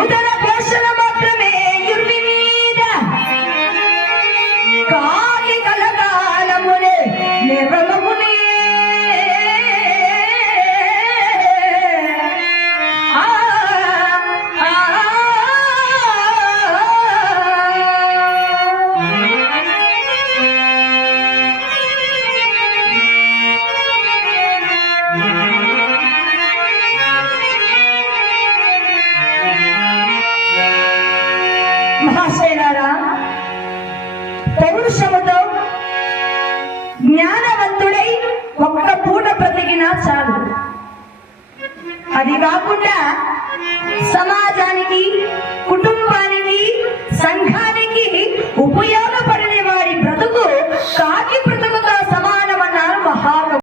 ఉదర పోషణ మాత్రమే యుర్మి మీద కాకి కలకాలమునే నిర్మలమునే మహాశైలారా, పౌరుషముతో జ్ఞానవంతుడై ఒక్క పూట బ్రతికినా చాలు. అది కాకుండా సమాజానికి